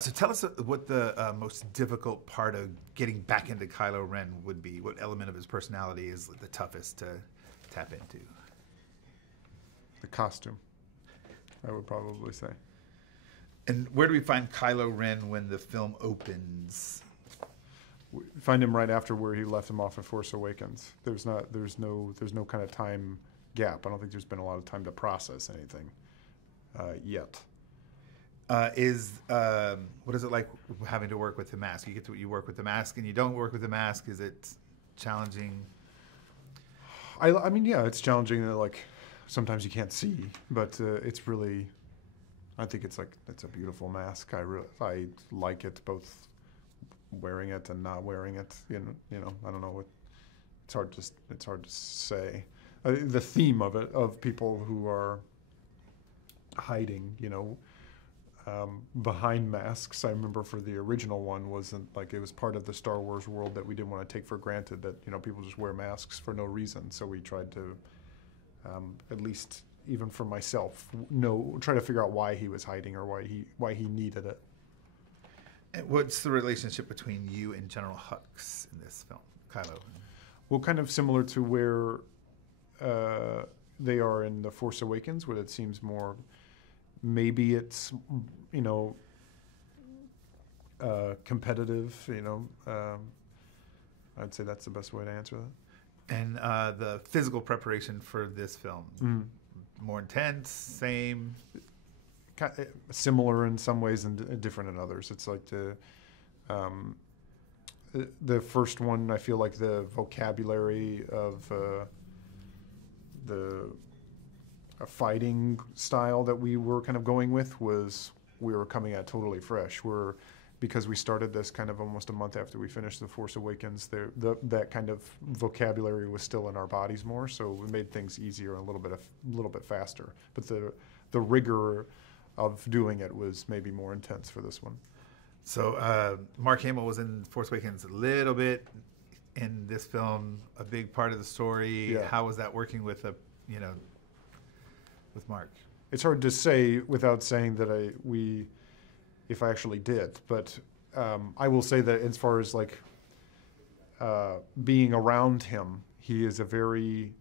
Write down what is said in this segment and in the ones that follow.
So tell us what the most difficult part of getting back into Kylo Ren would be. What element of his personality is the toughest to tap into? The costume, I would probably say. And where do we find Kylo Ren when the film opens? We find him right after where he left him off in Force Awakens. There's no kind of time gap. I don't think there's been a lot of time to process anything yet. What is it like having to work with the mask? You work with the mask and you don't work with the mask. Is it challenging? I mean, yeah, it's challenging. Like sometimes you can't see, but it's really. I think it's a beautiful mask. I like it both wearing it and not wearing it. You know, I don't know what. It's hard to say. The theme of it, of people who are hiding, behind masks. I remember for the original one wasn't like it was part of the Star Wars world that we didn't want to take for granted that people just wear masks for no reason. So we tried to, at least even for myself, try to figure out why he was hiding or why he needed it. And what's the relationship between you and General Hux in this film, Kylo? Well, kind of similar to where they are in The Force Awakens, where it seems more. Maybe it's, competitive, I'd say that's the best way to answer that. And the physical preparation for this film, more intense, same? Similar in some ways and different in others. It's like the first one, I feel like the vocabulary of a fighting style that we were kind of going with we were coming at totally fresh. Because we started this kind of almost a month after we finished The Force Awakens, that kind of vocabulary was still in our bodies more, so we made things easier and a little bit faster. But the rigor of doing it was maybe more intense for this one. So Mark Hamill was in Force Awakens a little bit. In this film, a big part of the story. Yeah. How was that working with with Mark? It's hard to say without saying that if I actually did, but I will say that as far as like being around him, he is a very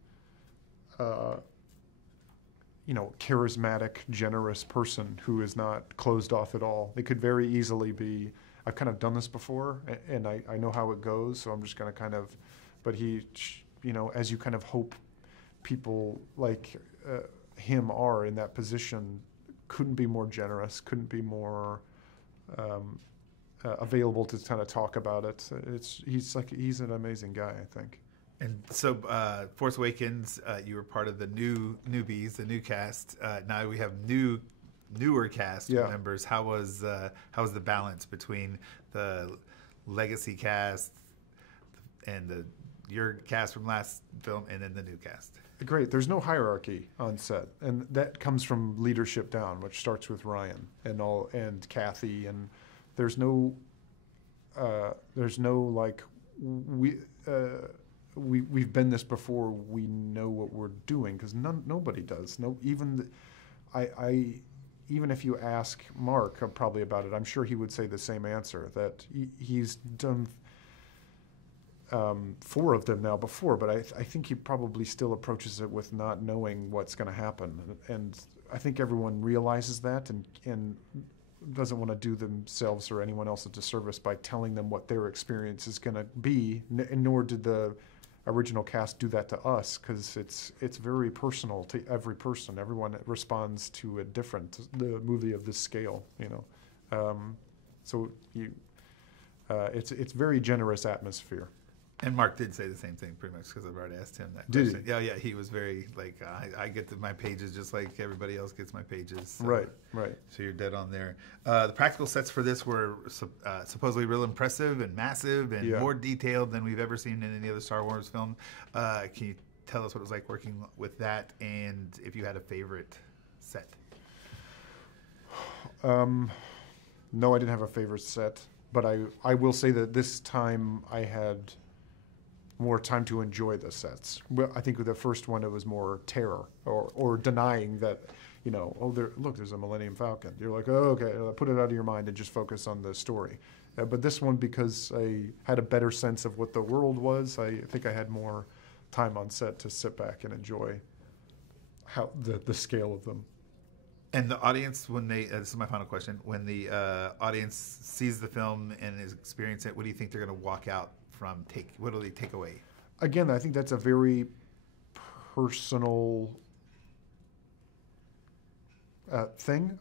charismatic, generous person who is not closed off at all. It could very easily be, I've kind of done this before, and I know how it goes, so I'm just going to kind of, but he, as you kind of hope people like him are in that position, couldn't be more generous, couldn't be more available to kind of talk about it. He's an amazing guy, I think. And so, Force Awakens, you were part of the newbies, the new cast. Now we have newer cast members. How was the balance between the legacy cast and your cast from last film, and then the new cast? Great. There's no hierarchy on set, and that comes from leadership down, which starts with Rian and Kathy, and there's no like we've been this before. We know what we're doing because nobody does. Even if you ask Mark probably about it, I'm sure he would say the same answer that he's done 4 of them now before, but I think he probably still approaches it with not knowing what's going to happen, and I think everyone realizes that and doesn't want to do themselves or anyone else a disservice by telling them what their experience is going to be, nor did the original cast do that to us, because it's very personal to every person. Everyone responds to the movie of this scale, so it's very generous atmosphere. And Mark did say the same thing pretty much, because I've already asked him that question. Did he? Yeah, he was very like, I get my pages just like everybody else gets my pages. So, right. So you're dead on there. The practical sets for this were supposedly real impressive and massive and more detailed than we've ever seen in any other Star Wars film. Can you tell us what it was like working with that, and if you had a favorite set? No, I didn't have a favorite set, but I will say that this time I had more time to enjoy the sets. I think with the first one it was more terror or denying that, there's a Millennium Falcon. You're like, oh, okay, put it out of your mind and just focus on the story. But this one, because I had a better sense of what the world was, I think I had more time on set to sit back and enjoy how the scale of them. And the audience, when this is my final question, when the audience sees the film and is experiencing it, what do you think they're going to walk out from? What do they take away? Again, I think that's a very personal thing.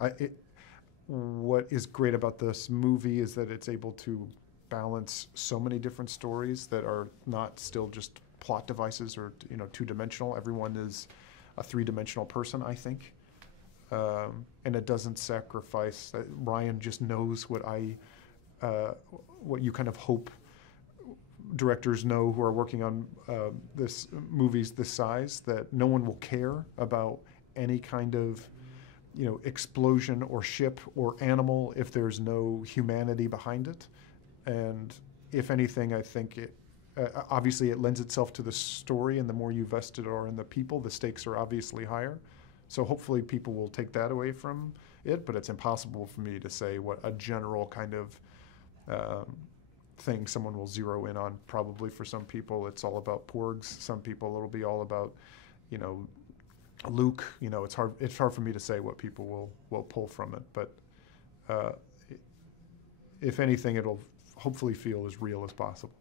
What is great about this movie is that it's able to balance so many different stories that are not still just plot devices or two-dimensional. Everyone is a three-dimensional person, I think, and it doesn't sacrifice. Rian just knows what you kind of hope directors know who are working on movies this size, that no one will care about any kind of explosion or ship or animal if there's no humanity behind it. And if anything, I think it obviously it lends itself to the story, and the more you vested are in the people, the stakes are obviously higher. So hopefully people will take that away from it, but it's impossible for me to say what a general kind of thing someone will zero in on. Probably for some people it's all about porgs. Some people it'll be all about, Luke. It's hard for me to say what people will pull from it, but if anything, it'll hopefully feel as real as possible.